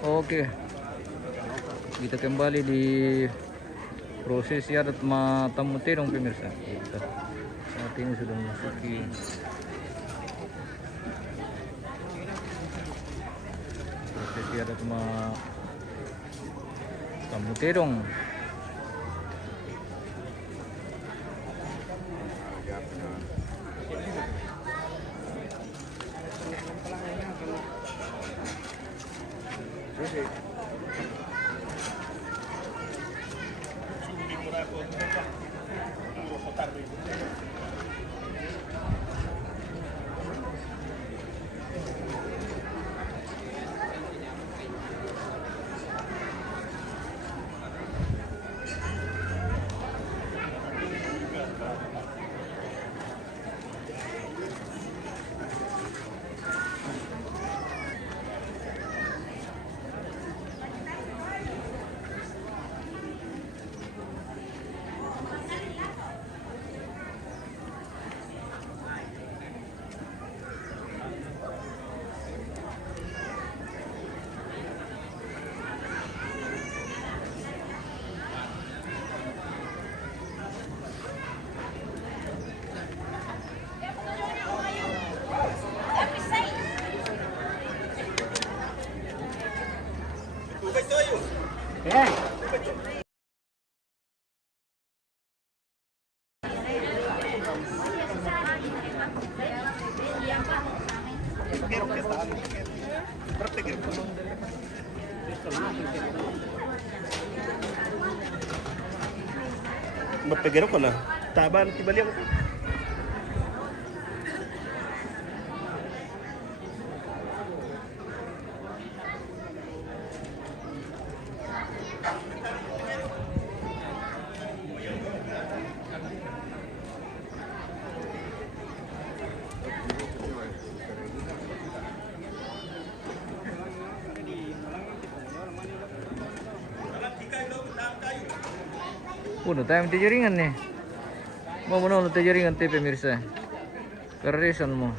Oke, kita kembali di prosesi adat tamu terong pemirsa. Kita saat ini sudah memasuki prosesi adat tamu terong. Mapegero ko na. Taban, tibali ako. Puno tayo ng jaringan nih. Mau menonton jaringan TV pemirsa. Keresan mo.